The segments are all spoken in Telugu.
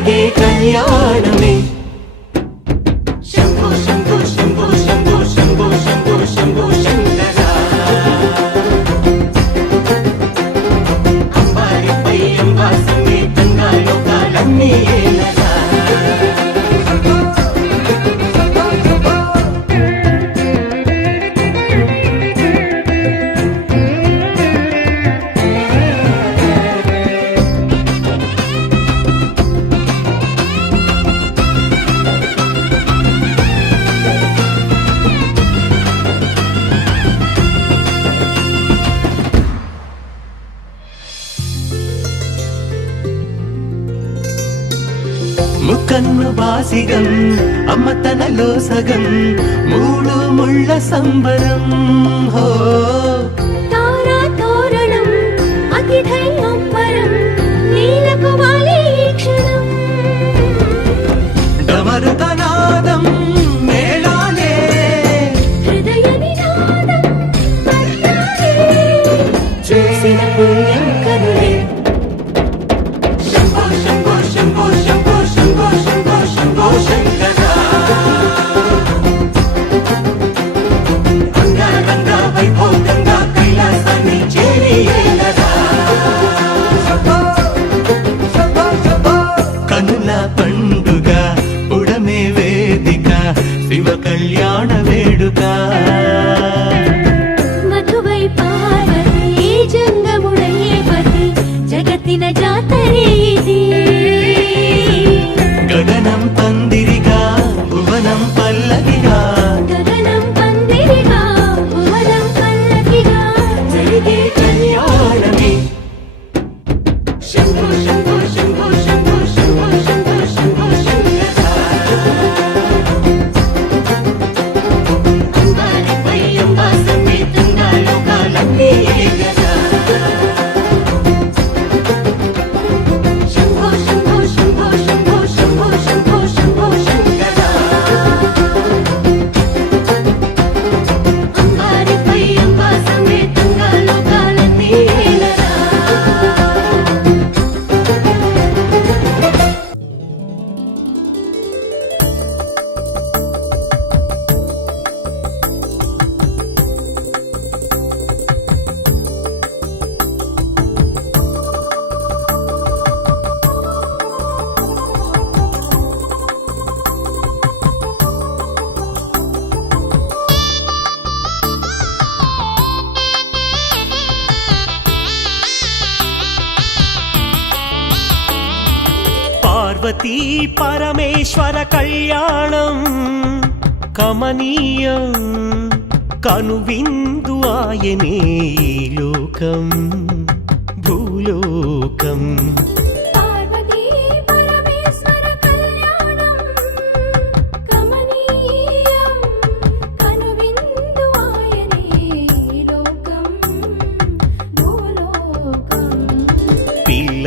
జరిగే కళ్యాణమే ముకన్ను బాసిగం అమ్మ తనలో సగం మూడు ముళ్ళ సంబరం హో. తారా తోరణం అతిథై పండుగ ఉడమే వేదిక శివ కళ్యాణ వేడుక. Shimon పరమేశ్వర కళ్యాణం కమనీయం కనువిందు ఆయనే లోకం భూలోకం.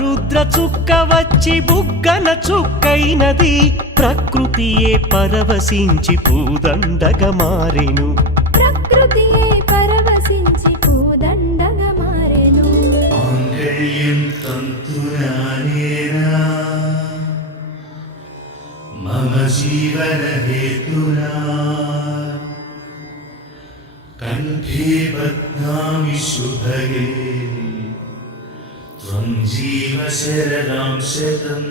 రుద్ర చుక్క వచ్చి బుగ్గల చుక్కైనది. ప్రకృతియే పరవశించి పూదండగ మారెను. ప్రకృతియే పరవశించి పూదండగ మారెను. మమ జీవన కంఠే బధ్నామి శుభగే. ജീവശരണം ശതം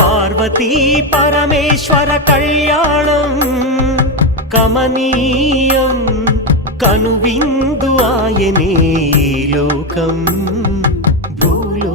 பார்வதி பரமேஸ்வர கல்யாணம் கமனீயம் கனுவிந்து ஆயனே லோகம் பூலோ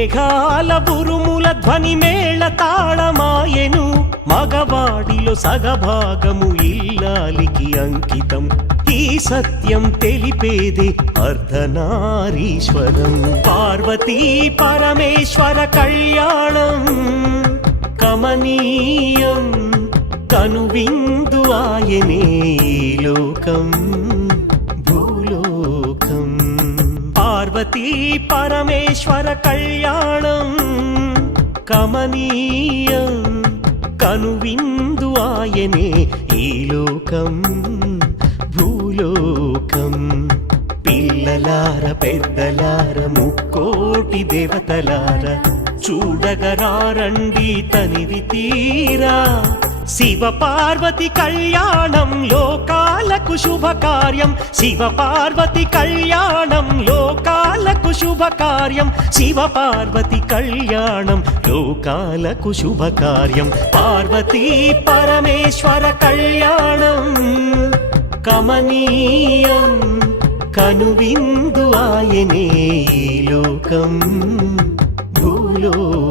మేఘాల బురుముల ధ్వని మేళ తాళమాయెను. మగవాడిలో సగభాగము ఇల్లాలికి అంకితం. ఈ సత్యం తెలిపేది అర్ధనారీశ్వరం. పార్వతీ పరమేశ్వర కళ్యాణం. కమనీయం కనువిందు ఆయనే లోకం. పార్వతీ పరమేశ్వర కళ్యాణం కమనీయం. కనువిందు ఆయనే ఈ లోకం భూలోకం. పిల్లలార పెద్దలార ముక్కోటి దేవతలార చూడగరారండి తనివి తీరా. శివ పార్వతి కళ్యాణం లోకాలకు శుభకార్యం. శివ పార్వతి కళ్యాణం లోకాలకు శుభకార్యం. శివ పార్వతి కళ్యాణం లోకాలకు శుభకార్యం. పార్వతీ పరమేశ్వర కళ్యాణం కమనీయం కనువిందు ఆయనే లోకం. భూలో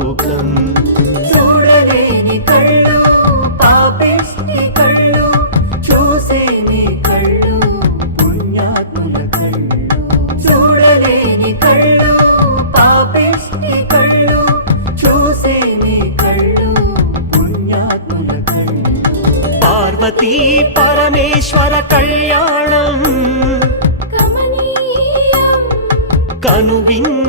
పార్వతీ పరమేశ్వర కళ్యాణం. కనువిందు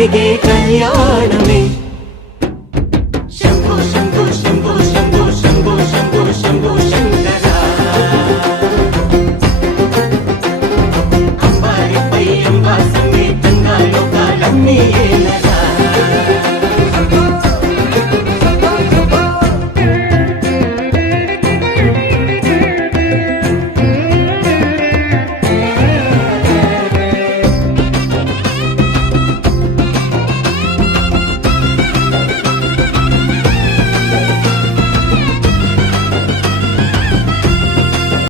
జరిగే కళ్యాణం